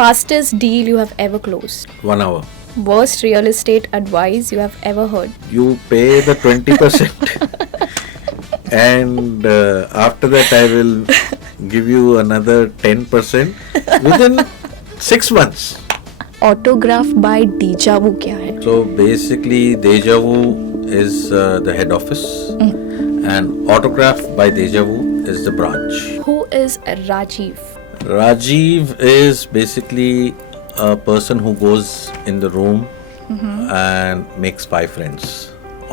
Fastest deal you have ever closed. 1 hour. Worst real estate advice you have ever heard. You pay the 20%, and after that, I will give you another 10% within 6 months. Autograph by Deja Vu क्या है? So basically, Deja Vu is the head office, and Autograph by Deja Vu is the branch. Who is Rajiv? Rajiv is basically a person who goes in the room and makes 5 friends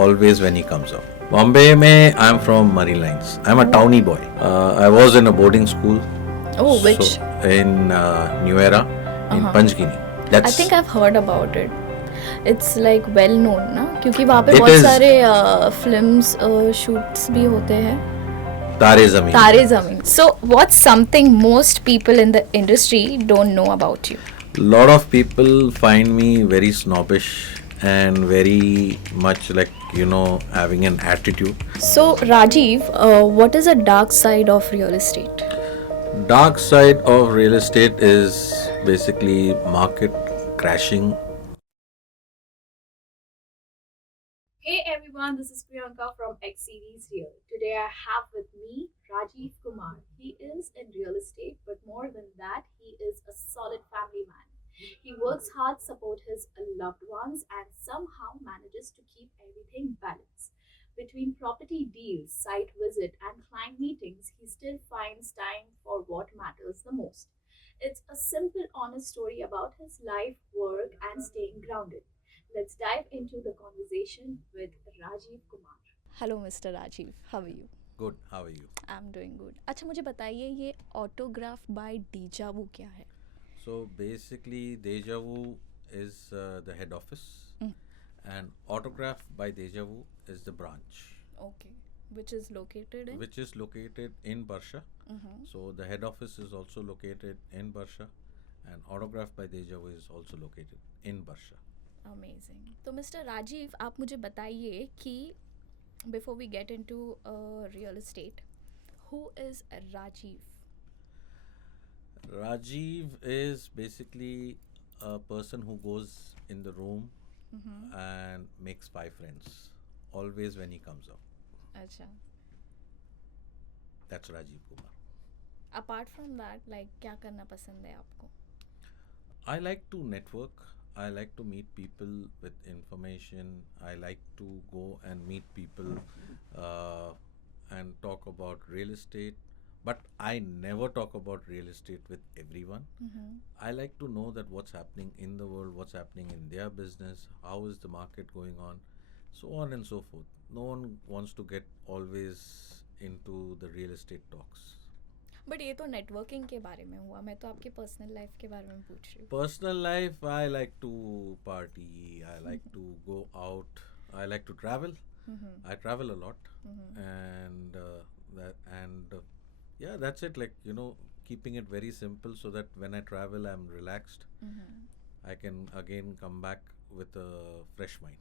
always when he comes out. Bombay mein I'm from Marine Lines. I'm a townie boy. I was in a boarding school. Oh, which? So, in New Era in Panchgini. That's I think I've heard about it. It's like well known ना, क्योंकि वहाँ पे It बहुत is. सारे films shoots भी होते हैं. Tare Zameen. Tare Zameen. So, what's something most people in the industry don't know about you? Lot of people find me very snobbish and very much like having an attitude. So, Rajiv, what is a dark side of real estate? Dark side of real estate is basically market crashing. Hey everyone, this is Priyanka from X Series here. Today I have with me Rajiv Kumar. He is in real estate, but more than that, he is a solid family man. He works hard, support his loved ones, and somehow manages to keep everything balanced. Between property deals, site visit, and client meetings, he still finds time for what matters the most. It's a simple, honest story about his life, work, and staying grounded. Let's dive into the conversation with Rajiv Kumar. Hello, Mr. Rajiv. How are you? Good. How are you? I'm doing good. अच्छा मुझे बताइए ये autograph bye डीजा वू क्या है? So basically, Deja Vu is the head office, and Autograph by Deja Vu is the branch, Okay. Which is located in? which is located in Barsha. So the head office is also located in Barsha, and Autograph by Deja Vu is also located in Barsha. Amazing. तो mister Rajiv आप मुझे बताइए कि before we get into real estate who is Rajiv? Rajiv is basically a person who goes in the room and makes 5 friends always when he comes out. अच्छा. That's Rajiv Kumar. Apart from that like क्या करना पसंद है आपको? I like to network. I like to meet people with information. I like to go and meet people and talk about real estate. But I never talk about real estate with everyone. I like to know that what's happening in the world, what's happening in their business, how is the market going on, so on and so forth. No one wants to get always into the real estate talks. But ये तो networking के बारे में हुआ, मैं तो आपकी personal life के बारे में पूछ रही हूँ. Personal life, I like to party, I like to go out, I like to travel. I travel a lot, and yeah, that's it. Like keeping it very simple so that when I travel, I'm relaxed. I can again come back with a fresh mind.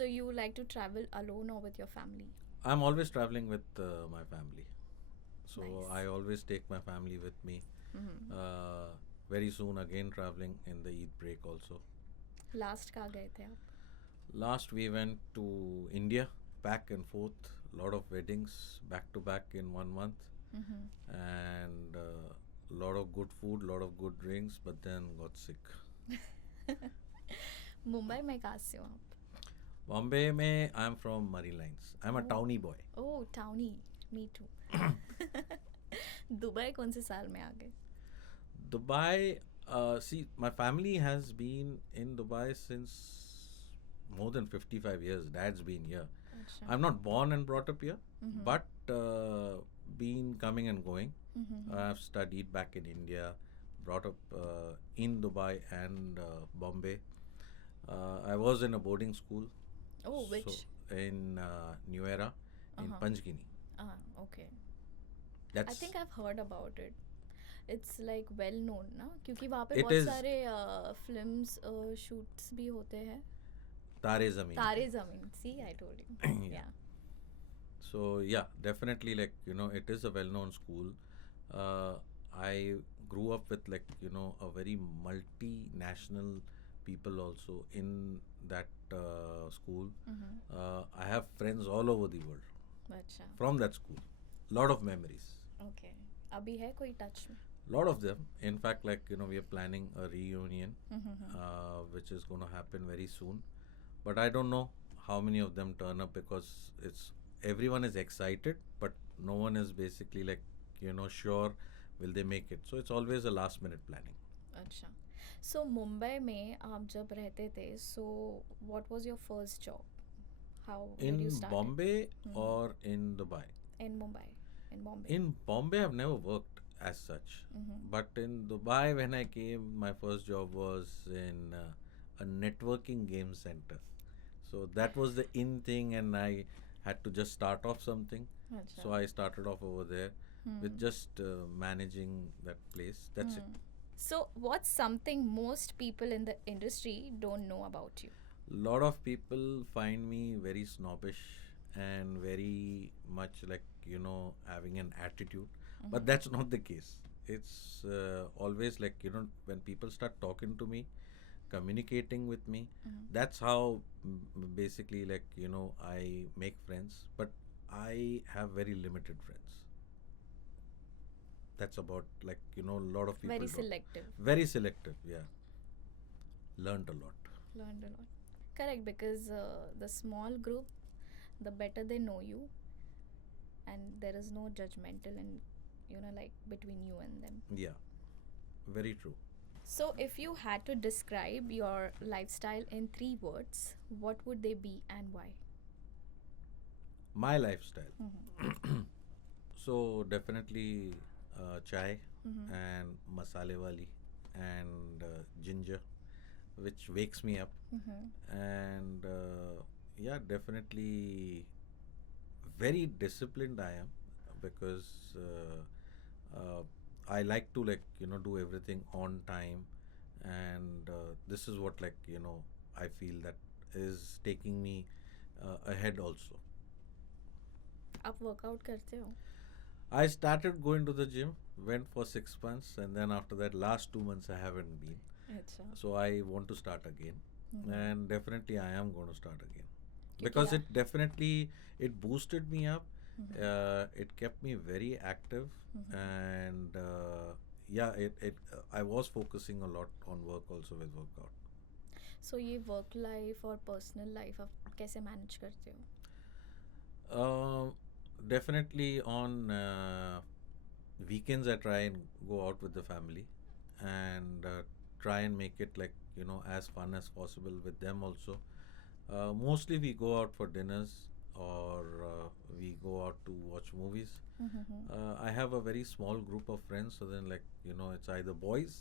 So you like to travel alone or with your family? I'm always traveling with my family. So Nice. I always take my family with me. Very soon again traveling in the Eid break also. Last कहाँ गए थे आप? Last we went to India, back and forth, lot of weddings back to back in 1 month, and lot of good food, lot of good drinks, but then got sick. Mumbai में कहाँ से हो आप? Bombay mein I'm from Marine Lines. I'm a townie boy. Oh townie, me too. Dubai कौन से साल में आ गए? Dubai, see, my family has been in Dubai since more than 55 years. Dad's been here. अच्छा. I'm not born and brought up here, but been coming and going. I've studied back in India, brought up in Dubai and Bombay. I was in a boarding school. Oh, which? So in New Era in Panchgini. Okay. That's I think I've heard about it. It's like well known ना, क्योंकि वहाँ पे It बहुत is. सारे films shoots भी होते हैं. Tare Zameen. तारे ज़मीन. See, I told you. Yeah. So yeah, definitely, like it is a well-known school. I grew up with, like, a very multinational people also in that school. I have friends all over the world अच्छा. from that school. Lot of memories. Okay. अभी है कोई touch में? Lot of them. In fact, like, we are planning a reunion, Mm-hmm. which is going to happen very soon. But I don't know how many of them turn up, because it's everyone is excited, but no one is basically, like, sure will they make it. So it's always a last minute planning. अच्छा. So Mumbai में आप जब रहते थे, so what was your first job? How did you In start it? Bombay Mhm. or in Dubai? In Mumbai, in Bombay. In Bombay, I've never worked as such. Mhm. But in Dubai, when I came, my first job was in a networking game center. So that was the in thing, and I had to just start off something. अच्छा. So I started off over there with Hmm. just managing that place. That's it. Hmm. So what's something most people in the industry don't know about you? Lot of people find me very snobbish and very much, like, having an attitude, but that's not the case. It's always, like, when people start talking to me, communicating with me, that's how basically, like, I make friends. But I have very limited friends. That's about, like, a lot of people Very don't. selective. Very selective, yeah. Learned a lot. Learned a lot. Correct, because the small group, the better they know you, and there is no judgmental and like between you and them. Yeah, very true. So if you had to describe your lifestyle in 3 words, what would they be and why? My lifestyle. Mm-hmm. So definitely chai Mm-hmm. and masale wali and ginger, which wakes me up. Mm-hmm. And yeah, definitely very disciplined I am, because I like to, like, do everything on time, and this is what, like, I feel that is taking me ahead also. आप workout करते हो? I started going to the gym, went for 6 months, and then after that, last 2 months I haven't been. अच्छा. So I want to start again, Mhm. and definitely I am going to start again, क्योंकि because आप- it definitely, it boosted me up. Mhm. It kept me very active, Mhm. and yeah, it I was focusing a lot on work also with workout. So ये work life और personal life आप कैसे manage करते हो? Uh, Definitely on weekends I try and go out with the family, and try and make it, like, as fun as possible with them also. Mostly we go out for dinners, or we go out to watch movies. Mm-hmm. I have a very small group of friends, so then, like, it's either boys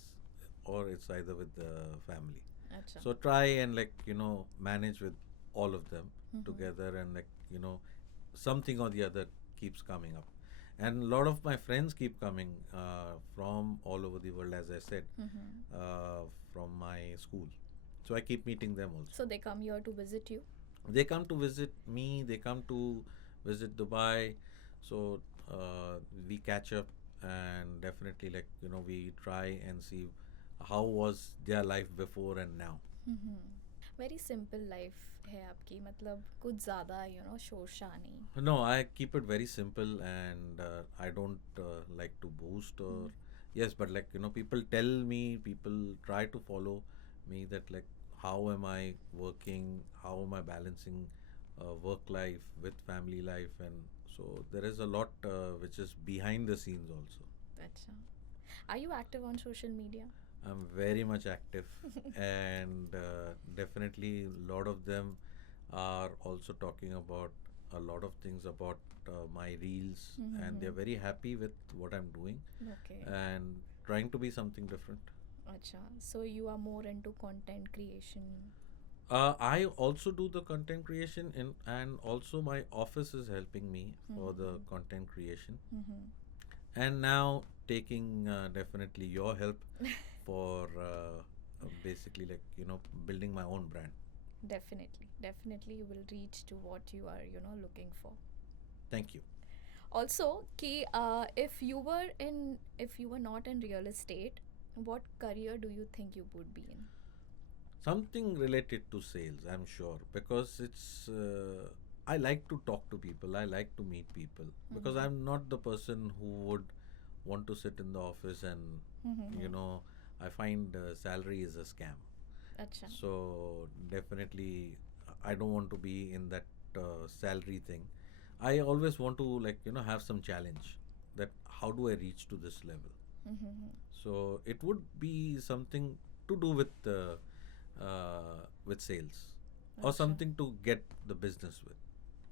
or it's either with the family. अच्छा. So try and, like, manage with all of them Mhm. together, and, like, something or the other keeps coming up. And a lot of my friends keep coming from all over the world, as I said, Mhm. from my school. So I keep meeting them also. So they come here to visit you? They come to visit me, they come to visit Dubai. So we catch up, and definitely, like, we try and see how was their life before and now. Very simple life है आपकी, मतलब कुछ ज़्यादा शोर शाह नहीं. No, I keep it very simple, and I don't like to boost or yes, but, like, people tell me, people try to follow me, that, like, how am I working, how am I balancing work life with family life, and so there is a lot which is behind the scenes also. अच्छा. Are you active on social media? I'm very much active, and definitely a lot of them are also talking about a lot of things about my reels, and they're very happy with what I'm doing Okay. and trying to be something different. अच्छा. So you are more into content creation. I also do the content creation, and also my office is helping me for the content creation, Mm-hmm. and now taking definitely your help for basically, like, building my own brand. Definitely, definitely you will reach to what you are looking for. Thank you. Also कि if you were not in real estate, what career do you think you would be in? Something related to sales, I'm sure, because it's. I like to talk to people. I like to meet people because Mm-hmm. I'm not the person who would want to sit in the office and, you Mm-hmm. know, I find salary is a scam. Acha. So definitely, I don't want to be in that salary thing. I always want to, like, have some challenge. That how do I reach to this level? Mm-hmm. So it would be something to do with sales or Acha. something to get the business with.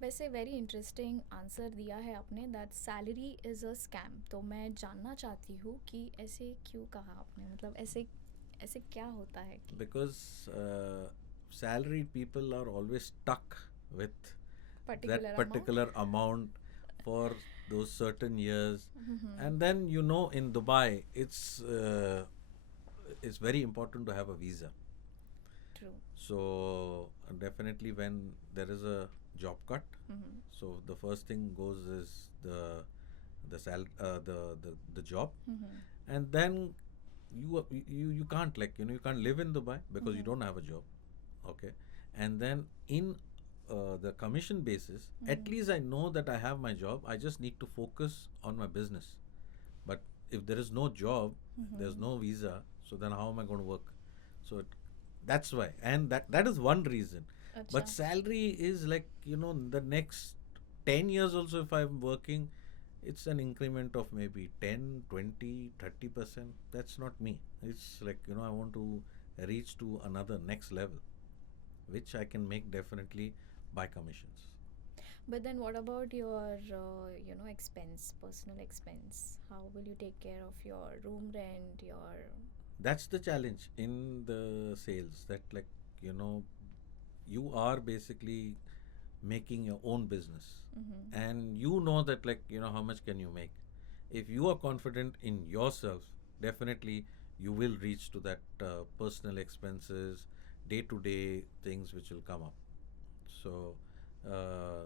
वैसे very interesting answer दिया है आपने that salary is a scam. तो मैं जानना चाहती हूँ कि ऐसे क्यों कहा आपने, मतलब ऐसे ऐसे क्या होता है कि Because salaried people are always stuck with that particular amount. particular amount for those certain years. Mm-hmm. And then, in Dubai, it's very important to have a visa. True. So definitely when there is a job cut, Mm-hmm. so the first thing goes is the job, Mm-hmm. and then you can't, like, you can't live in Dubai because you Mm-hmm. don't have a job. Okay. And then in the commission basis, at Mm-hmm. least I know that I have my job. I just need to focus on my business. But if there is no job, there's Mm-hmm. no visa, so then how am I going to work? So that's why, and that is one reason. But अच्छा. salary is like, the next 10 years also, if I'm working, it's an increment of maybe 10, 20, 30%. That's not me. It's like, I want to reach to another next level, which I can make definitely by commissions. But then what about your expense, personal expense? How will you take care of your room rent, your That's the challenge in the sales, that, like, you know you are basically making your own business, mm-hmm. and you know that, like, how much can you make. If you are confident in yourself, definitely you will reach to that personal expenses, day to day things which will come up. So uh,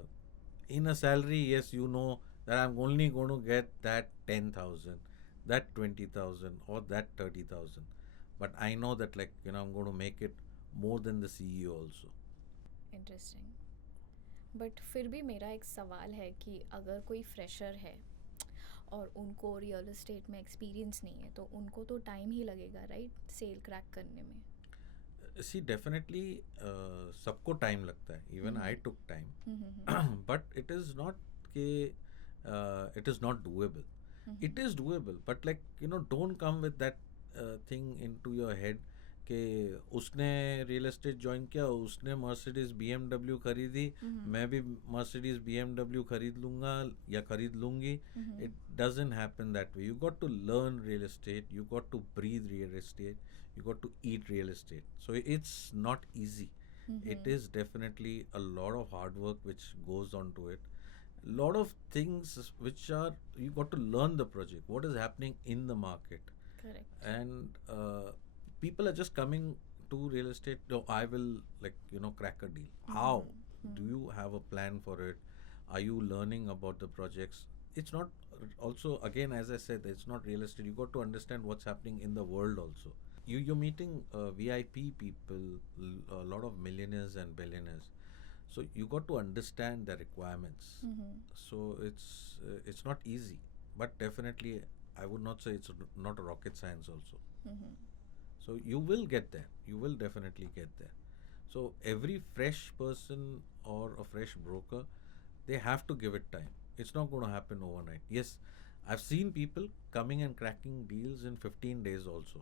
in a salary, yes, you know that I'm only going to get that 10,000, that 20,000, or that 30,000. But I know that, like, I'm going to make it more than the CEO also. Interesting. But फिर भी मेरा एक सवाल है कि अगर कोई fresher है और उनको रियल एस्टेट में एक्सपीरियंस नहीं है तो उनको तो टाइम ही लगेगा, राइट, सेल क्रैक करने में. See, definitely, सबको टाइम लगता है. Even I took time. But it is not के it is not doable. It is doable, but, like, don't come with that thing into your head कि उसने real estate join किया, उसने Mercedes BMW खरीदी, मैं भी मर्सिडीज BMW खरीद लूँगा या खरीद लूँगी. It doesn't happen that way. You got to learn real estate, you got to breathe real estate, you got to eat real estate. So it's not easy. It is definitely a lot of hard work which goes on to it. Lot of things which are, you got to learn the project, what is happening in the market. Correct. And people are just coming to real estate. No, I will, like, crack a deal. How do you have a plan for it? Are you learning about the projects? It's not, also, again, as I said, it's not real estate. You got to understand what's happening in the world also. You're meeting VIP people, a lot of millionaires and billionaires, so you got to understand the requirements. So it's not easy, but definitely I would not say it's not a rocket science also. So you will get there, you will definitely get there. So every fresh person or a fresh broker, they have to give it time. It's not going to happen overnight. Yes, I've seen people coming and cracking deals in 15 days also,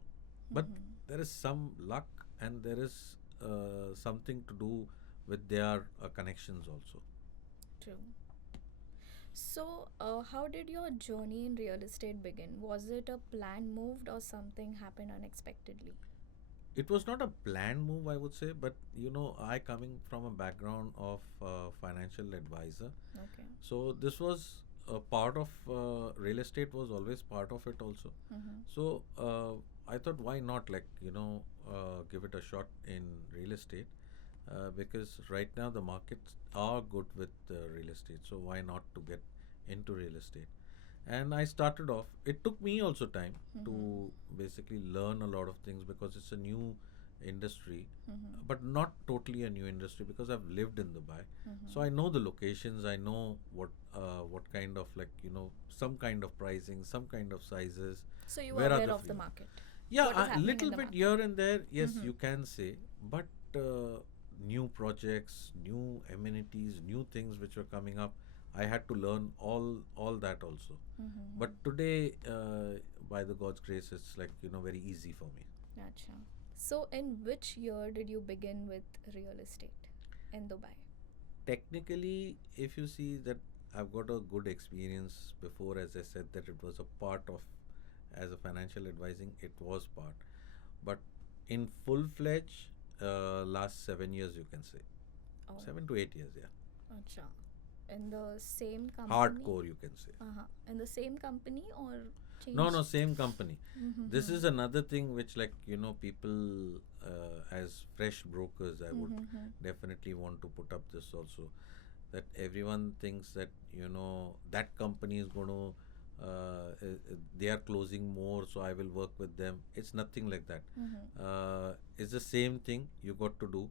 but there is some luck, and there is something to do with their connections also. True. So, how did your journey in real estate begin? Was it a planned move or something happened unexpectedly? It was not a planned move, I would say, but, I coming from a background of financial advisor, Okay. so this was a part of real estate, was always part of it also. Mm-hmm. So I thought, why not, like, give it a shot in real estate, because right now the markets are good with real estate. So why not to get into real estate. And I started off. It took me also time to basically learn a lot of things because it's a new industry, but not totally a new industry because I've lived in Dubai. So I know the locations. I know what kind of, like, some kind of pricing, some kind of sizes. So you were Where are aware the of the free? market. Yeah, What is a happening little in the bit market. here and there. Yes, you can say, but new projects, new amenities, new things which were coming up. I had to learn all that also. But today, by the God's grace, it's like very easy for me. Acha. So in which year did you begin with real estate in Dubai? Technically, if you see that I've got a good experience before, as I said, that it was a part of, as a financial advising, it was part. But in full fledged, last 7 years, you can say. Oh, 7 to 8 years, yeah. acha. In the same company? Hardcore, you can say. Uh-huh. In the same company or changed? No, same company. Mm-hmm. This is another thing which, like, people, as fresh brokers, I would definitely want to put up this also. That everyone thinks that, that company is going to, they are closing more, so I will work with them. It's nothing like that. It's the same thing you got to do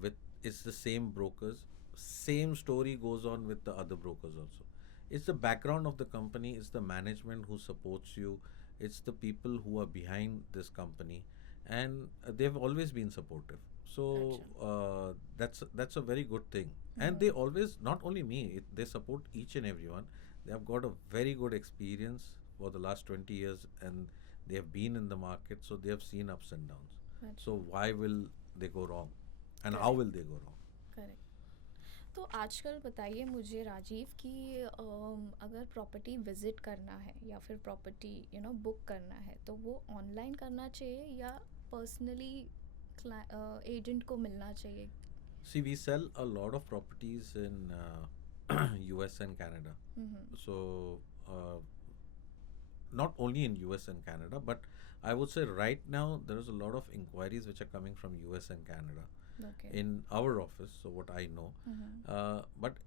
with, it's the same brokers. Same story goes on with the other brokers also. It's the background of the company, it's the management who supports you, it's the people who are behind this company, and they've always been supportive. So that's a very good thing. And they always, not only me, they support each and everyone. They have got a very good experience for the last 20 years, and they have been in the market, so they have seen ups and downs. So why will they go wrong, and how will they go wrong? Correct. तो आजकल बताइए मुझे राजीव कि अगर property visit करना है या फिर प्रॉपर्टी बुक करना है तो वो ऑनलाइन करना चाहिए या पर्सनली एजेंट को मिलना चाहिए. See, we sell a lot of properties in US and Canada. So, not only in US and Canada, but I would say right now there is a lot of inquiries which are coming from US and Canada Okay. in our office. So, what I know. But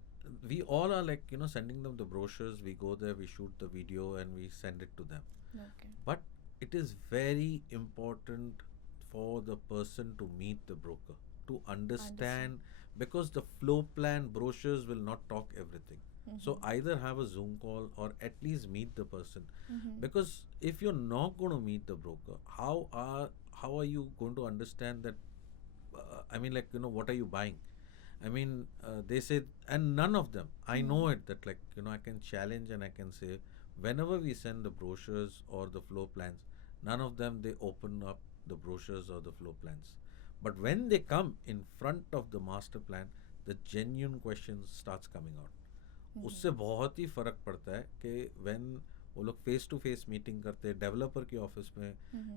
we all are, like, sending them the brochures. We go there, we shoot the video, and we send it to them. Okay. But it is very important for the person to meet the broker, to understand, because the floor plan brochures will not talk everything. So either have a Zoom call or at least meet the person. Because if you're not going to meet the broker, how are you going to understand that? I mean, like, what are you buying? I mean, they say, and none of them, I know it, that, like, I can challenge and I can say, whenever we send the brochures or the floor plans, none of them, they open up the brochures or the floor plans. But when they come in front of the master plan, the genuine questions starts coming out. उससे बहुत ही फ़र्क पड़ता है कि when वो लोग face to face meeting करते हैं डेवलपर के ऑफिस में,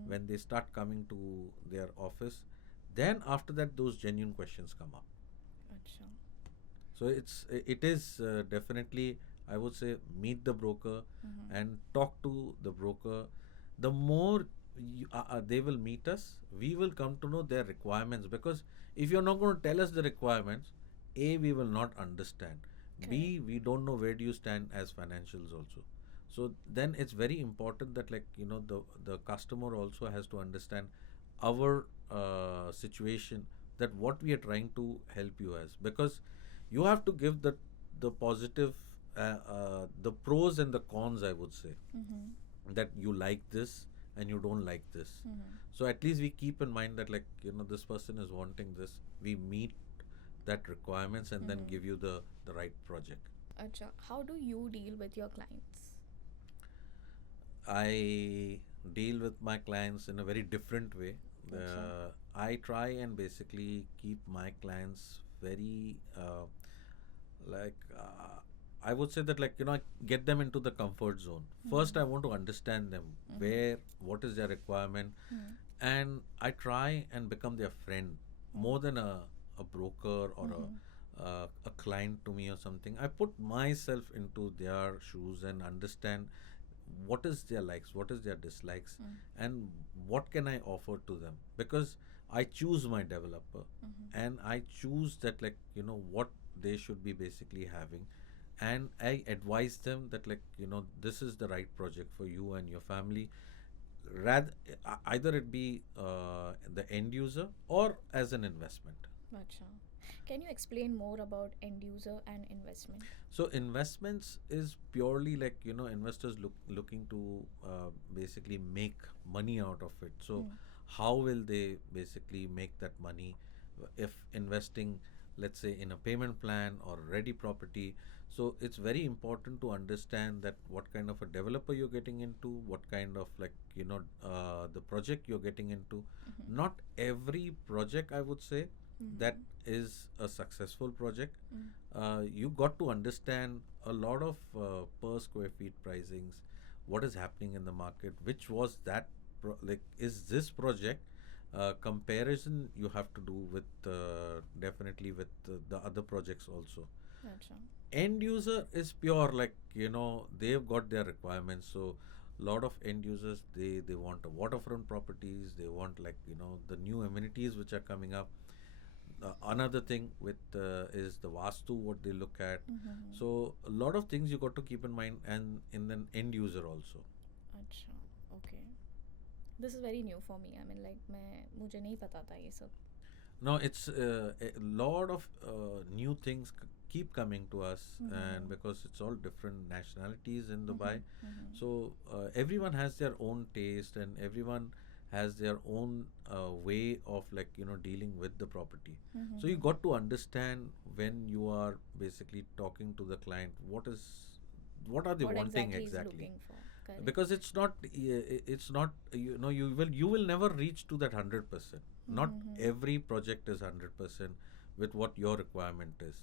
when they start coming to their office, then after that those genuine questions come up. अच्छा. So it is definitely, I would say, meet the broker and talk to the broker. The more they will meet us, we will come to know their requirements, because if you're not going to tell us the requirements, A, we will not understand. B, we don't know where do you stand as financials also. So then it's very important that, like, the customer also has to understand our situation, that what we are trying to help you as, because you have to give the positive, the pros and the cons, I would say, that you like this and you don't like this. So at least we keep in mind that, like, this person is wanting this, we meet that requirements and then give you the right project. अच्छा. How do you deal with your clients? I deal with my clients in a very different way. I try and basically keep my clients very I would say that, like, I get them into the comfort zone. First, I want to understand them, what is their requirement, and I try and become their friend more than a broker or a client to me or something. I put myself into their shoes and understand what is their likes, what is their dislikes, and what can I offer to them, because I choose my developer and I choose that, like, what they should be basically having. and I advise them that, like, this is the right project for you and your family. Rather, either it be the end user or as an investment. Acha. Can you explain more about end user and investment? So investments is purely like, investors looking to basically make money out of it. So Hmm. how will they basically make that money if investing, let's say, in a payment plan or ready property? So it's very important to understand that what kind of a developer you're getting into, what kind of, like, the project you're getting into. Mhm. Not every project, I would say, that Mhm. is a successful project. Mm. You got to understand a lot of per square feet pricings, what is happening in the market, which was that like, is this project comparison you have to do with definitely with the other projects also. Acha. End user is pure, like, they've got their requirements. So lot of end users, they want a waterfront properties, they want, like, the new amenities which are coming up. Another thing with is the vastu, what they look at. Mhm. So a lot of things you got to keep in mind, and in the end user also. अच्छा, okay. This is very new for me. I mean, like मुझे नहीं पता था ये सब. Now it's a lot of new things keep coming to us, and Mhm. because it's all different nationalities in Dubai, Mhm. Mhm. so everyone has their own taste, and everyone has their own way of, like, dealing with the property. So you Mhm. got to understand when you are basically talking to the client, what are they What wanting exactly is exactly. looking for? Correct. Because it's not, you will never reach to that 100%. Not Mhm. every project is 100% with what your requirement is.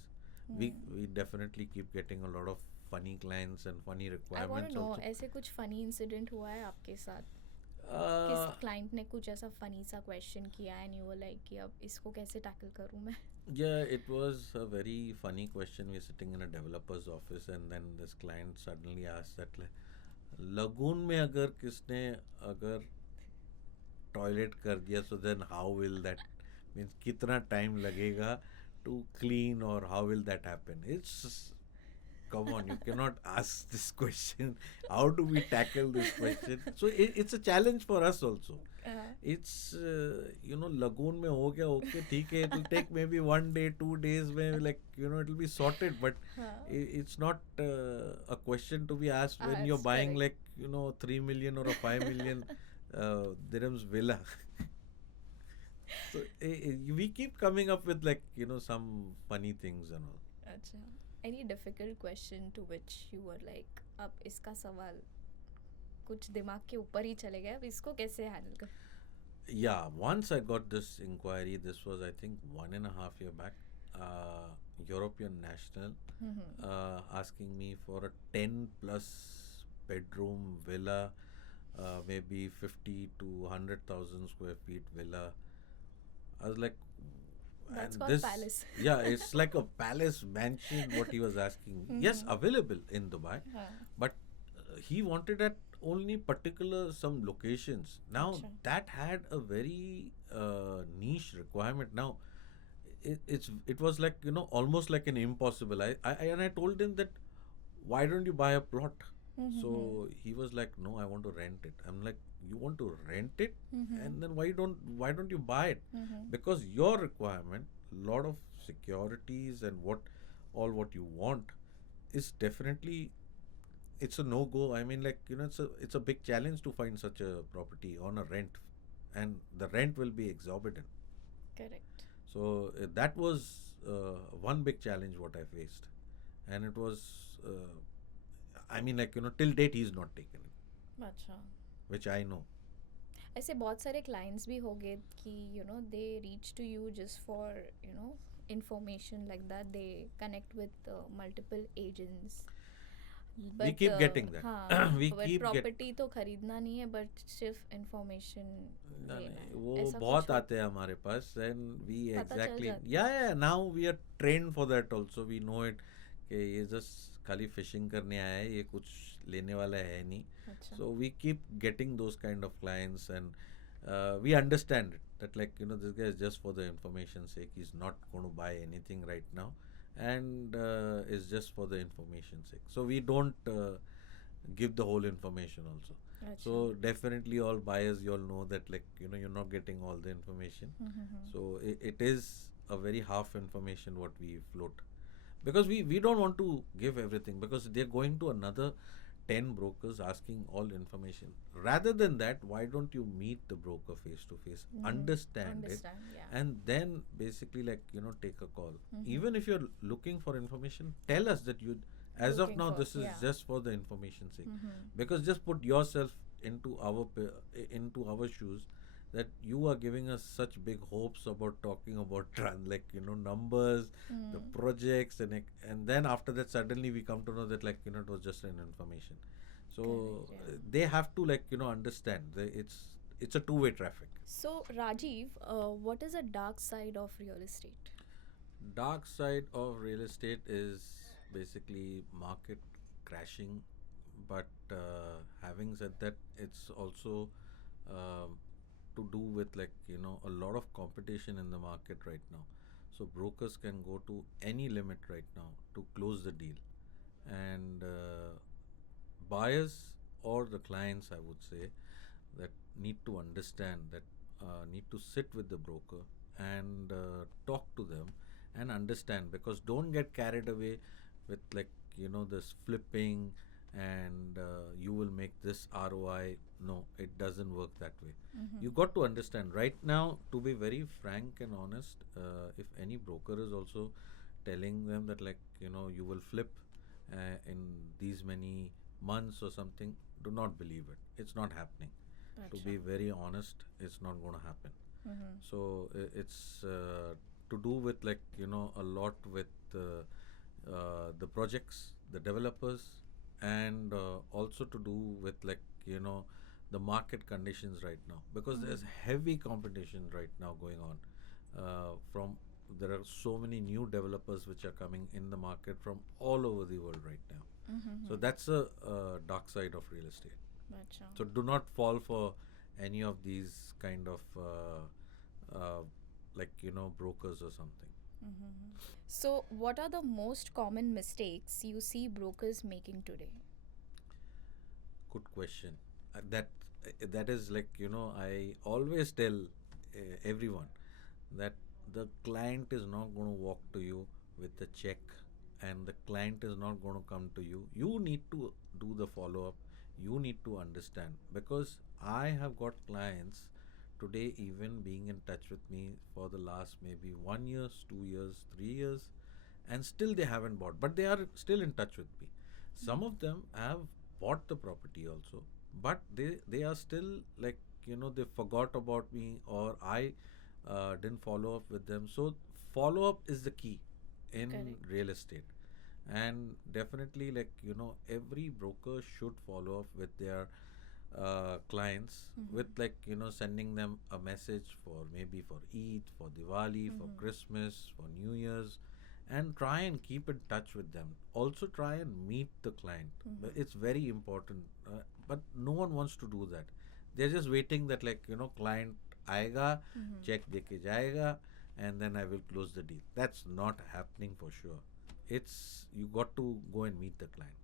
We definitely keep getting a lot of funny clients and funny I want to requirements know, also. ऐसे कुछ funny incident हुआ है आपके साथ? किस uh, client ने कुछ ऐसा funny सा question किया and you were like कि अब इसको कैसे tackle करूँ मैं? yeah, it was a very funny question. We're sitting in a developer's office, and then this client suddenly asked that, like, lagoon में अगर किसने अगर टॉयलेट कर दिया, so then how will that, means कितना टाइम लगेगा to clean, or how will that happen? It's, come on, you cannot ask this question. How do we tackle this question? So it's a challenge for us also. It's lagoon में हो गया, okay, ठीक है, it'll take maybe 1 day 2 days में, like, it'll be sorted, but हाँ. it's not a question to be asked when you're That's buying, correct. like, 3 million or a 5 million dirhams villa. So we keep coming up with, like, some funny things and all. अच्छा. Any difficult question to which you were like अब इसका सवाल कुछ दिमाग के ऊपर ही चले गए, अब इसको कैसे हैंडल कर? Yeah, once I got this inquiry, this was, I think, 1.5 year back. European national asking me for a 10 plus bedroom villa, maybe 50 to 100,000 square feet villa. I was like, That's and called this, palace. yeah, it's like a palace mansion, what he was asking. Yes, available in Dubai, हाँ. but he wanted at only particular some locations. Now अच्छा. that had a very niche requirement. Now it was like, almost like an impossible. And I told him that, why don't you buy a plot? So he was like, no, I want to rent it. I'm like, you want to rent it, and then why don't you buy it? Because your requirement, lot of securities and what you want is definitely, it's a no go. I mean, like, it's a big challenge to find such a property on a rent, and the rent will be exorbitant. Correct. So that was one big challenge what I faced, and it was, I mean, like, till date he's not taken it, अच्छा. which I know. ऐसे बहुत सारे clients भी हो गए कि they reach to you just for information like that, they connect with multiple agents. We But keep getting that. हाँ, We but keep get property तो खरीदना नहीं है, but सिर्फ information ना, लेना नहीं, है, वो ऐसा बहुत कुछ हो. आते हैं हमारे पास, and we पता चल exactly, जाता yeah, yeah, now we are trained for that also. We know it कि ये just खाली फिशिंग करने आया है, ये कुछ लेने वाला है नहीं. है. अच्छा. So we keep getting those kind of clients, and we understand it that, like, this guy is just for the information sake. He's not going to buy anything right now, and is just for the information sake. So we don't give the whole information also. अच्छा. So definitely all buyers, you all know that, like, you're not getting all the information. So it is a very half information what we float, because we don't want to give everything, because they're going to another 10 brokers asking all information. Rather than that, why don't you meet the broker face to face, understand it, Understand, yeah. and then basically, like, take a call. Mhm. Even if you're looking for information, tell us that you, as of Looking now, for, this is yeah. just for the information sake. Mhm. Because just put yourself into our shoes, that you are giving us such big hopes about talking about like, numbers, the projects, and then after that suddenly we come to know that, like, it was just an information. So Correct, yeah. they have to, like, understand that it's a two-way traffic. So, Rajiv, what is a dark side of real estate? Dark side of real estate is basically market crashing, but having said that, it's also um to do with, like, a lot of competition in the market right now. So brokers can go to any limit right now to close the deal, and buyers or the clients, I would say, that need to understand that, need to sit with the broker and talk to them and understand, because don't get carried away with, like, this flipping, and you will make this ROI. No, it doesn't work that way. You got to understand right now, to be very frank and honest, if any broker is also telling them that, like, you will flip in these many months or something, do not believe it. It's not happening. To be very honest, it's not going to happen. So it's to do with, like, a lot with the projects, the developers, and also to do with, like, the market conditions right now, because there's heavy competition right now going on. From There are so many new developers which are coming in the market from all over the world right now. So that's a dark side of real estate. Acha. So do not fall for any of these kind of like, brokers or something. So, what are the most common mistakes you see brokers making today? Good question. That is, like, I always tell everyone that the client is not going to walk to you with a check, and the client is not going to come to you. You need to do the follow up. You need to understand, because I have got clients today even being in touch with me for the last maybe 1 year, 2 years, 3 years, and still they haven't bought, but they are still in touch with me. Some of them have bought the property also, but they are still, like, they forgot about me, or I didn't follow up with them. So follow up is the key in Correct. real estate, and definitely, like, every broker should follow up with their clients, with, like, sending them a message for maybe for Eid, for Diwali, for Christmas, for New Year's, and try and keep in touch with them. Also try and meet the client. But it's very important, but no one wants to do that. They're just waiting that, like, client आएगा, check देके जाएगा, and then I will close the deal. That's not happening for sure. It's, you got to go and meet the client.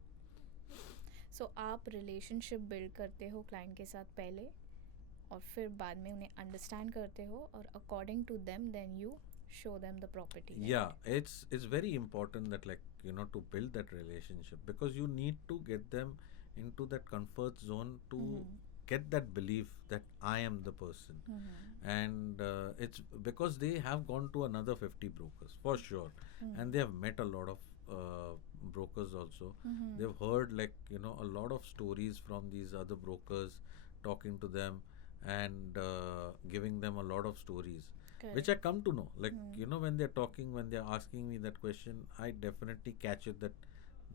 सो आप relationship build करते हो client के साथ पहले, और फिर बाद में उन्हें अंडरस्टैंड करते हो, और according to them then you show them the property. Yeah, it's very important that, like, to build that relationship, because you need to get them into that comfort zone to get that belief that I am the person. And it's because they have gone to another 50 brokers for sure, and they have met a lot of brokers also. They've heard, like, a lot of stories from these other brokers, talking to them, and giving them a lot of stories, which I come to know. Like, when they're talking, when they're asking me that question, I definitely catch it that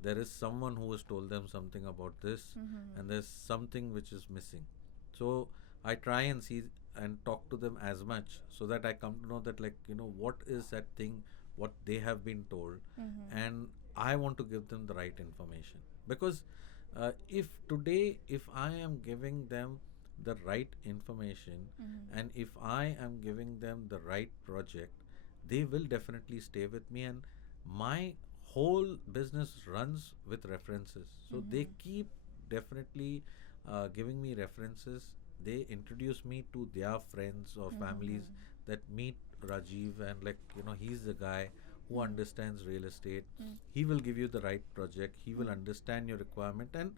there is someone who has told them something about this, and there's something which is missing. So I try and see and talk to them as much, so that I come to know that, like, what is that thing what they have been told, and I want to give them the right information. Because if today, if I am giving them the right information, and if I am giving them the right project, they will definitely stay with me, and my whole business runs with references. So they keep definitely giving me references. They introduce me to their friends or families that meet Rajiv, and like, he's the guy who understands real estate. He will give you the right project. He will understand your requirement and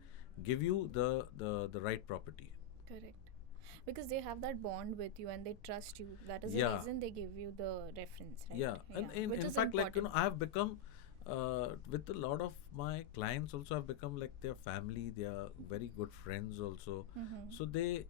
give you the right property. Correct. Because they have that bond with you and they trust you. That is the Yeah. reason they give you the reference, right? Yeah, and Which in is fact, like, important. I have become with a lot of my clients also, I've become like their family. They are very good friends also. So they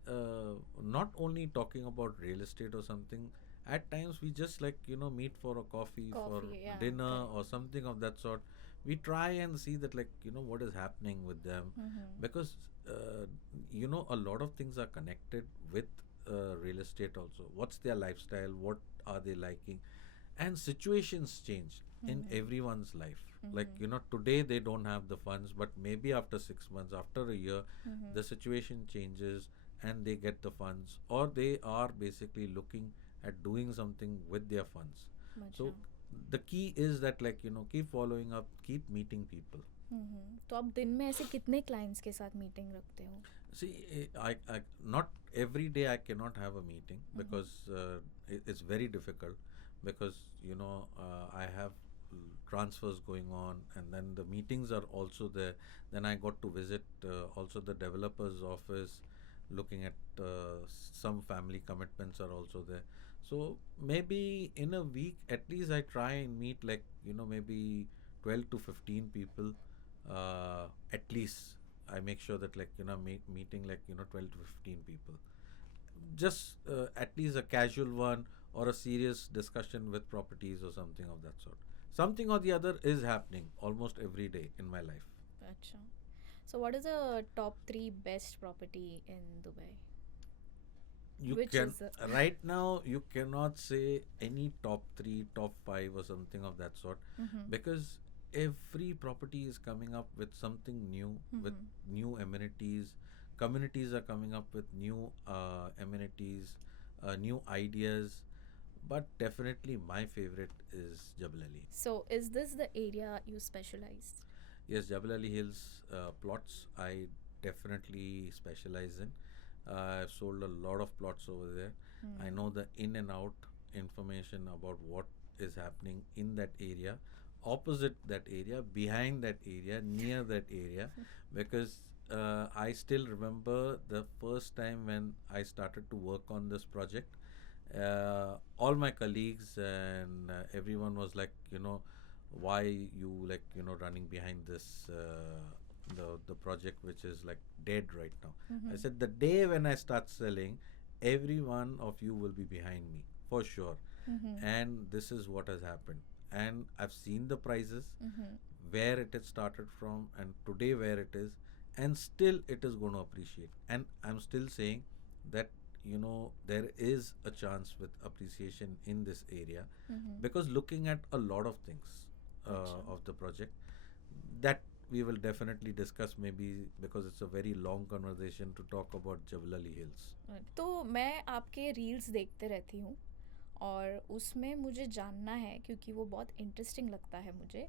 not only talking about real estate or something. At times we just like, meet for a coffee, for Coffee, yeah, dinner correct. or something of that sort. We try and see that, like, what is happening with them, because a lot of things are connected with real estate also. What's their lifestyle? What are they liking? And situations change in everyone's life. Like, today they don't have the funds, but maybe after 6 months, after a year, the situation changes and they get the funds, or they are basically looking at doing something with their funds. अच्छा. So the key is that, like, keep following up, keep meeting people. तो आप दिन में ऐसे कितने clients के साथ meeting रखते हो? See, I not every day I cannot have a meeting, because it's very difficult, because I have transfers going on, and then the meetings are also there. Then I got to visit also the developer's office, looking at some family commitments are also there. So maybe in a week at least I try and meet, like, maybe 12 to 15 people, at least. I make sure that, like, meeting, like, 12 to 15 people, just at least a casual one or a serious discussion with properties or something of that sort. Something or the other is happening almost every day in my life. अच्छा. So what is the top 3 best property in Dubai? You Which can is the right now you cannot say any top 3, top 5 or something of that sort, because every property is coming up with something new, with new amenities. Communities are coming up with new amenities, new ideas. But definitely my favorite is Jabal Ali. So is this the area you specialize? Yes, Jabal Ali Hills plots I definitely specialize in. I've sold a lot of plots over there. I know the in and out information about what is happening in that area, opposite that area, behind that area, near that area, because I still remember the first time when I started to work on this project. All my colleagues and everyone was like, why you, like, running behind this the project which is like dead right now. I said, the day when I start selling, every one of you will be behind me for sure. And this is what has happened. And I've seen the prices, where it had started from, and today where it is, and still it is going to appreciate. And I'm still saying that, there is a chance with appreciation in this area, because looking at a lot of things Acha. of the project, that we will definitely discuss, maybe, because it's a very long conversation to talk about Jebel Ali Hills. तो मैं आपके reels देखते रहती हूँ और उसमें मुझे जानना है, क्योंकि वो बहुत इंटरेस्टिंग लगता है मुझे,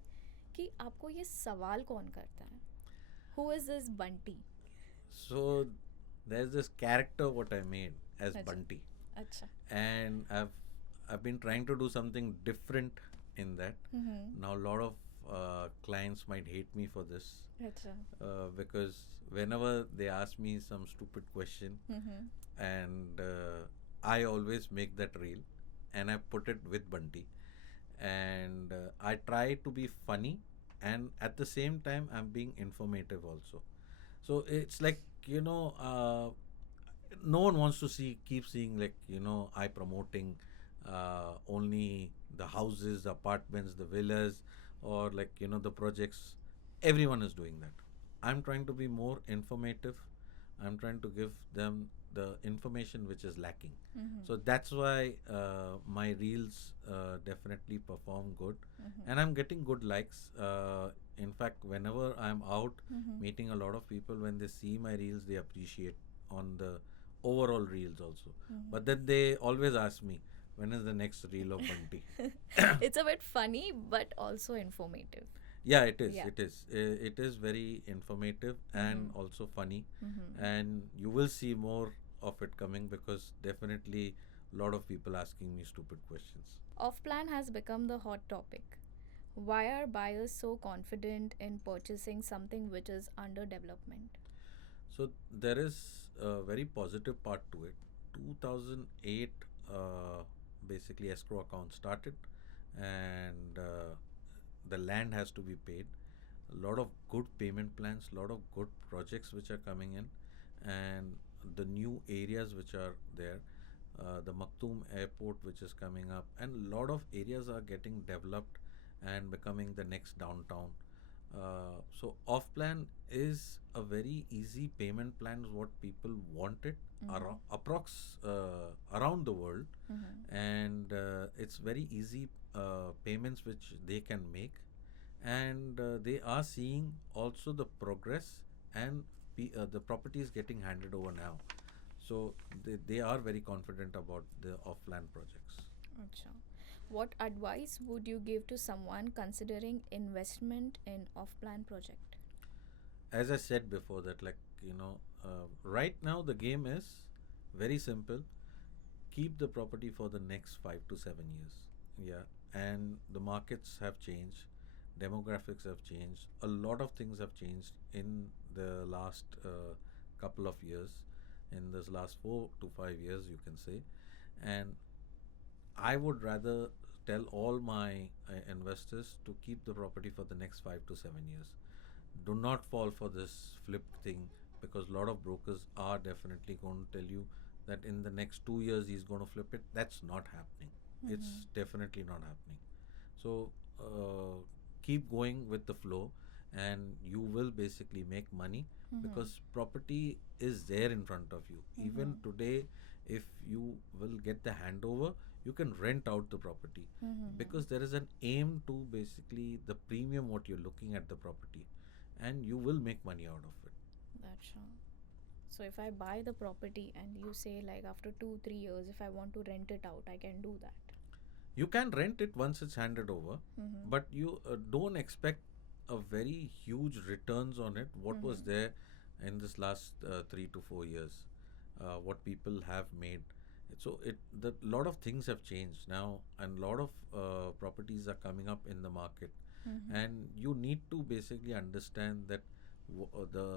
कि आपको ये सवाल कौन करता है? Who is this Bunty? So there's this character what I made as अच्छा. Bunty, अच्छा. and I've been trying to do something different in that. Now a lot of clients might hate me for this, अच्छा. because whenever they ask me some stupid question, and I always make that reel and I put it with Bunty, and I try to be funny, and at the same time I'm being informative also. So it's like, no one wants to keep seeing, like, I promoting only the houses, the apartments, the villas, or, like, the projects. Everyone is doing that. I'm trying to be more informative. I'm trying to give them the information which is lacking. So that's why my reels definitely perform good, and I'm getting good likes. In fact, whenever I'm out meeting a lot of people, when they see my reels, they appreciate on the overall reels also. But then they always ask me, when is the next reel of Bunty? It's a bit funny, but also informative. Yeah, it is. Yeah. It is. It is very informative and Mhm. also funny, Mhm. and you will see more of it coming because definitely a lot of people asking me stupid questions. Off plan has become the hot topic. Why are buyers so confident in purchasing something which is under development? So there is a very positive part to it. 2008, basically escrow account started, and the land has to be paid. A lot of good payment plans, a lot of good projects which are coming in, and the new areas which are there. The Maktoum Airport, which is coming up, and a lot of areas are getting developed and becoming the next downtown. So off plan is a very easy payment plan, is what people wanted Mhm. around the world, Mhm. and it's very easy payments which they can make, and they are seeing also the progress, and the property is getting handed over now. So they are very confident about the off-land projects. Acha. What advice would you give to someone considering investment in off-plan project? As I said before, that right now the game is very simple. Keep the property for the next 5 to 7 years. Yeah, and the markets have changed, demographics have changed, a lot of things have changed in the last couple of years, in this last 4 to 5 years, you can say. And I would rather tell all my investors to keep the property for the next 5 to 7 years. Do not fall for this flip thing, because a lot of brokers are definitely going to tell you that in the next 2 years he's going to flip it. That's not happening. It's Mhm. definitely not happening. So keep going with the flow, and you will basically make money, Mhm. because property is there in front of you. Even Mhm. today, if you will get the handover, you can rent out the property, Mhm. because there is an aim to basically the premium what you're looking at the property, and you will make money out of it. That's all. So if I buy the property and you say like after 2 3 years, if I want to rent it out, I can do that. You can rent it once it's handed over, Mhm. but you don't expect a very huge returns on it. What was Mhm. there in this last 3 to 4 years? What people have made. So it the lot of things have changed now, and lot of properties are coming up in the market, Mhm. and you need to basically understand that the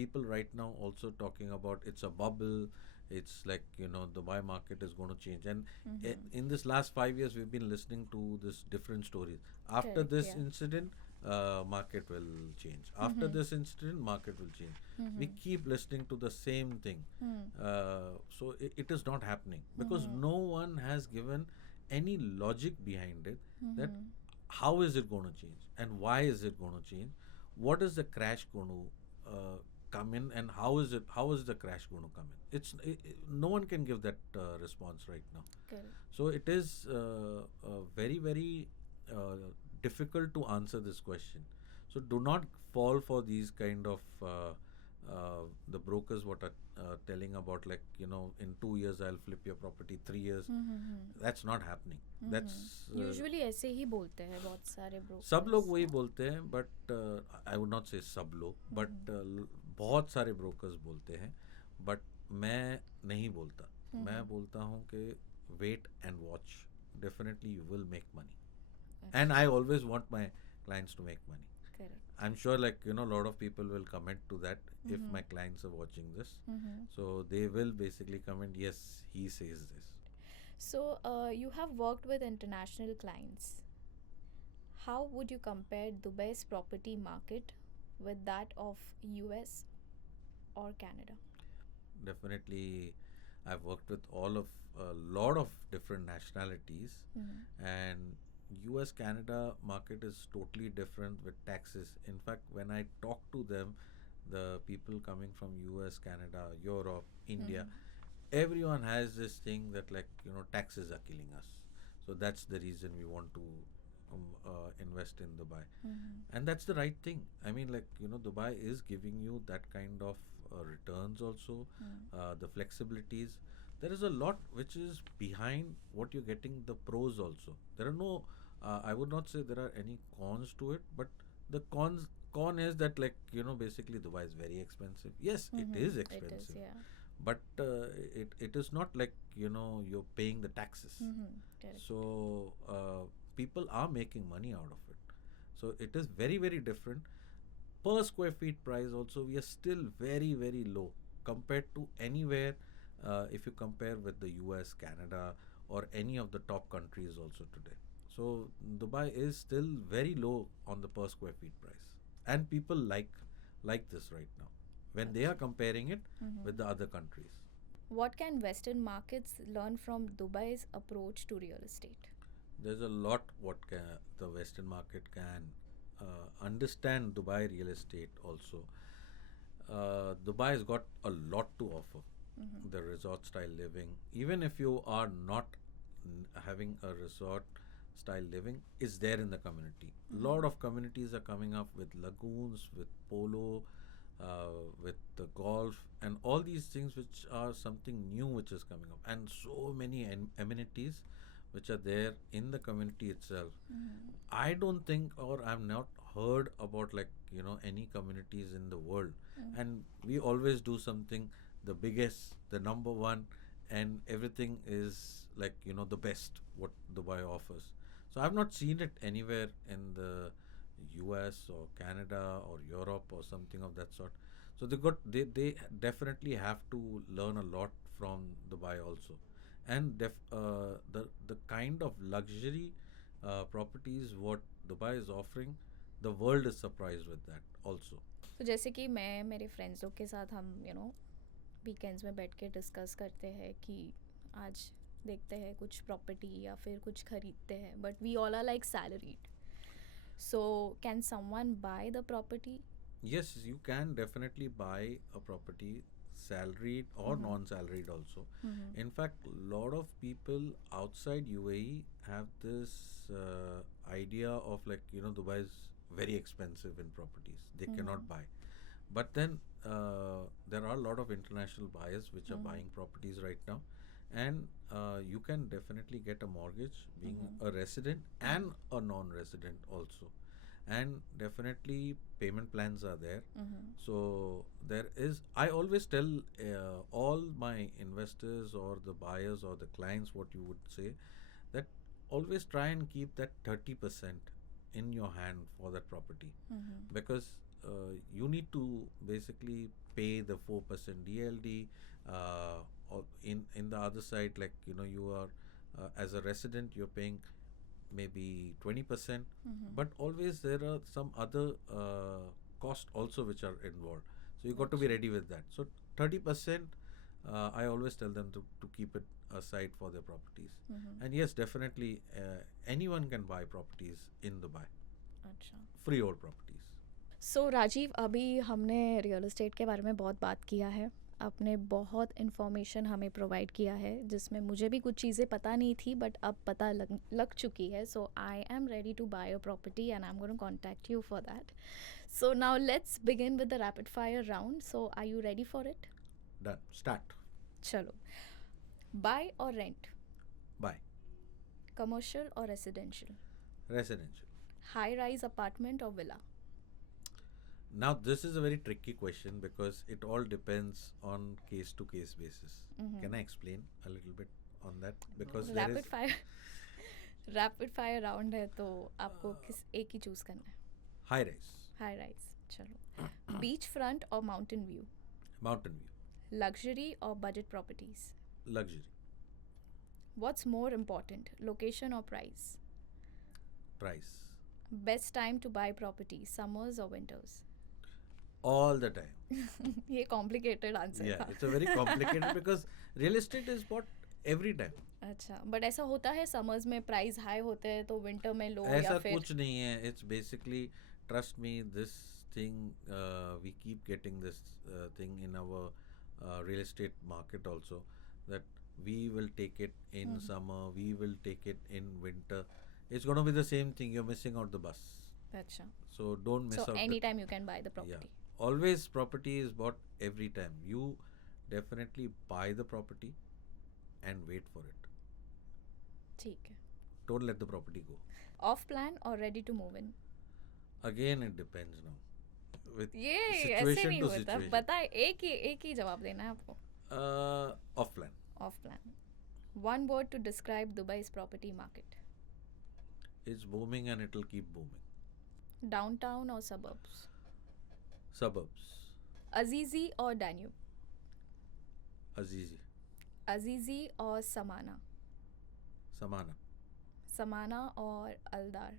people right now also talking about it's a bubble. It's like, the buy market is going to change, and Mhm. in this last 5 years we've been listening to this different stories. After Correct. this Yeah. incident, market will change. After Mhm. this incident, market will change. We Mhm. keep listening to the same thing. Mhm. So it is not happening, because Mhm. no one has given any logic behind it, that Mhm. how is it going to change and why is it going to change, what is the crash going to come in, and how is the crash going to come in. No one can give that response right now. Correct. So it is very, very difficult to answer this question. So do not fall for these kind of the brokers what are telling about, like, in 2 years I'll flip your property, 3 years. Mhm. That's not happening. That's usually ऐसे ही बोलते हैं बहुत सारे सब लोग brokers. वही बोलते हैं, बट आई वुड नॉट से सब लोग, बट बहुत सारे ब्रोकर्स बोलते हैं, बट मैं नहीं बोलता. मैं बोलता हूँ कि wait and watch. Definitely you will make money, and I always want my clients to make money. Correct. I'm sure, like, a lot of people will comment to that if my clients are watching this. So they will basically comment, yes, he says this. So, you have worked with international clients. How would you compare Dubai's property market with that of US or Canada? Definitely, I've worked with all of a lot of different nationalities, Mm-hmm. and US Canada market is totally different with taxes. In fact, when I talk to them, the people coming from US, Canada, Europe, India, everyone has this thing that, like, taxes are killing us. So that's the reason we want to invest in Dubai, Mm-hmm. and that's the right thing. I mean, like, Dubai is giving you that kind of returns also, the flexibilities. there is a lot which is behind what you're getting, the pros also. There are no, I would not say there are any cons to it, but the con is that, like, basically Dubai is very expensive. Yes, it is It is, expensive, yeah. but it is not like, you're paying the taxes. Correct. So people are making money out of it. So it is very, very different. Per square feet price also, we are still very, very low compared to anywhere, if you compare with the US, Canada, or any of the top countries also today. So Dubai is still very low on the per square feet price, and people like this right now when they are comparing it with the other countries. What can Western markets learn from Dubai's approach to real estate? There's a lot what the Western market can understand Dubai real estate also. Dubai has got a lot to offer. The resort style living, even if you are not having a resort style living, is there in the community. A lot of communities are coming up with lagoons, with polo, with the golf, and all these things which are something new which is coming up, and so many amenities which are there in the community itself. I don't think, or I've not heard about, like, any communities in the world. And we always do something the biggest, the number one, and everything is like, the best what Dubai offers. So I've not seen it anywhere in the US or Canada or Europe or something of that sort. So they definitely have to learn a lot from Dubai also. And the kind of luxury properties what Dubai is offering, the world is surprised with that also. तो जैसे कि मैं मेरे friends लोग के साथ हम weekends में बैठ के डिस्कस करते हैं कि आज देखते हैं कुछ प्रॉपर्टी या फिर कुछ खरीदते हैं, but we all are like salaried. So can someone buy the property? Yes, you can definitely buy a property, salaried or non-salaried also. In fact, a lot of people outside UAE have this idea of, like, Dubai is very expensive in properties. They cannot buy. But then there are a lot of international buyers which are buying properties right now. And you can definitely get a mortgage being a resident and a non-resident also. And definitely payment plans are there. So there is, I always tell all my investors or the buyers or the clients, what you would say, that always try and keep that 30% in your hand for that property, because you need to basically pay the 4% DLD. Or in the other side, like, you are as a resident, you're paying maybe 20%, but always there are some other cost also which are involved. So you got to be ready with that. So 30%, I always tell them to keep it aside for their properties. And yes, definitely anyone can buy properties in Dubai, अच्छा. freehold properties. सो राजीव, अभी हमने real estate के बारे में बहुत बात किया है. आपने बहुत इन्फॉर्मेशन हमें प्रोवाइड किया है जिसमें मुझे भी कुछ चीज़ें पता नहीं थी, बट अब पता लग चुकी है. सो I am ready to bye a property and I am going to contact you for that. So now let's begin with the rapid fire round. So are you ready for it? Done. Start. चलो. Bye और rent? Buy. Commercial और residential? Residential. High rise apartment और villa? Now this is a very tricky question because it all depends on case to case basis. Can I explain a little bit on that? Because there rapid is fire rapid fire round है, तो आपको किस एक ही choose करना है? high rise, high rise. चलो. Beach front और mountain view? mountain view, luxury और budget properties? luxury, what's more important, location और price? price, best time to buy property, summers और विंटर्स? all the time. ये complicated answer Yeah, था. it's a very complicated because real estate is bought every time. अच्छा, but ऐसा होता है summers में price high होते हैं तो विंटर में लो, ऐसा या फिर? कुछ नहीं है. It's basically, trust me, this thing, we keep getting this thing in our real estate market also, that we will take it in summer, we will take it in winter. It's going to be the same thing. You're missing out the bus. अच्छा. So don't miss So out. Any time you can by the Yeah. Property. Always property is bought every time. You definitely buy the property and wait for it. ठीक है. Don't let the property go. Off plan or ready to move in? Again, it depends now. With ये ऐसे situation नहीं to होता. situation. बताए, एक ही जवाब देना है आपको. Off plan. Off plan. One word to describe Dubai's property market. It's booming and it'll keep booming. Downtown or suburbs? Suburbs. Azizi or Danube? Azizi. Azizi or Samana? Samana. Samana or Aldar?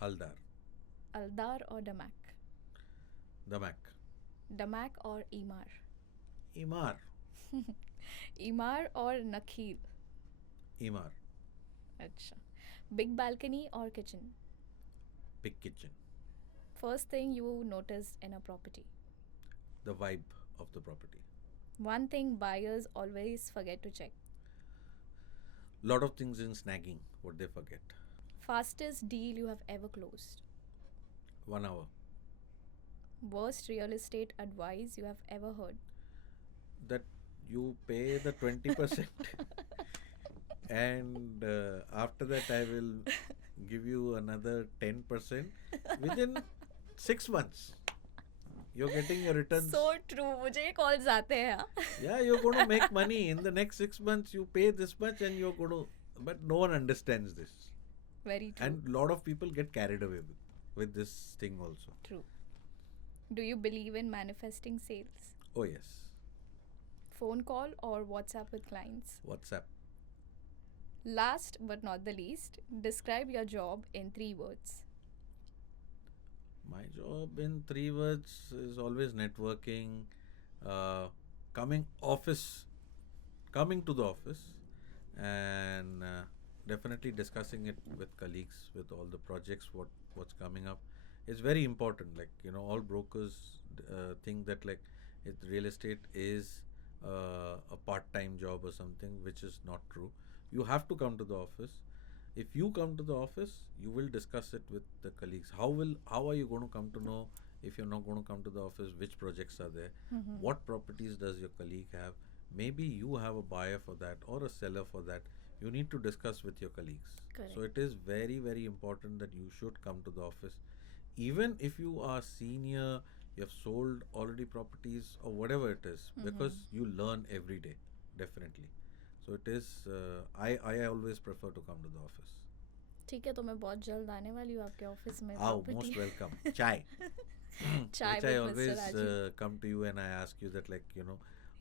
Aldar. Aldar or Damak? Damak. Damak or Imar? Imar. Imar or Nakhil? Imar. अच्छा. Big balcony or kitchen? Big kitchen. First thing you noticed in a property. The vibe of the property. One thing buyers always forget to check. Lot of things in snagging, what they forget. Fastest deal you have ever closed. 1 hour. Worst real estate advice you have ever heard. That you pay the 20% and after that I will give you another 10% within 6 months. You're getting your returns. So true. मुझे ये calls आते हैं. हाँ. Yeah, you're going to make money. In the next 6 months, you pay this much and you're going to... But no one understands this. Very true. And a lot of people get carried away with this thing also. True. Do you believe in manifesting sales? Oh, yes. Phone call or WhatsApp with clients? WhatsApp. Last but not the least, describe your job in 3 words. My job in 3 words is always networking, coming to the office, and definitely discussing it with colleagues, with all the projects, what's coming up. It's very important. Like, all brokers think that like real estate is a part-time job or something, which is not true. You have to come to the office. If you come to the office, you will discuss it with the colleagues. How are you going to come to know, if you're not going to come to the office, which projects are there? What properties does your colleague have? Maybe you have a buyer for that or a seller for that. You need to discuss with your colleagues. Correct. So it is very, very important that you should come to the office. Even if you are senior, you have sold already properties or whatever it is, because you learn every day, definitely. So it is, I always prefer to come to the office. ठीक है, तो मैं बहुत जल्द आने वाली हूँ आपके ऑफिस में. Oh, property. most welcome. Chai. Chai Which with I Mr. always Rajiv. come to you and I ask you that, like,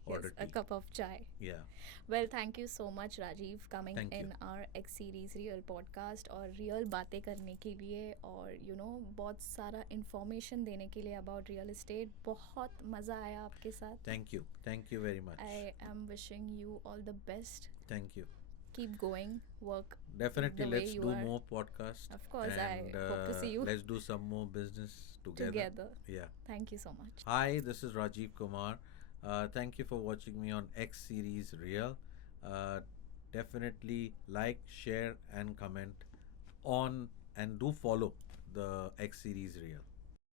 order Yes, a tea. cup of chai. Yeah. Well, thank you so much, Rajiv, coming Thank you. in our X series Real podcast और real बातें करने के लिए और बहुत सारा information देने के लिए about real estate. बहुत मज़ा आया आपके साथ. Thank you. Thank you very much. I am wishing you all the best. Thank you. Keep going, work. Definitely, the way let's you do are. more podcasts. Of course, and, I hope to see you Let's do some more business together. together. Yeah. Thank you so much. Hi, this is Rajiv Kumar. Thank you for watching me on X Series Real. Definitely like, share, and comment on, and do follow the X Series Real.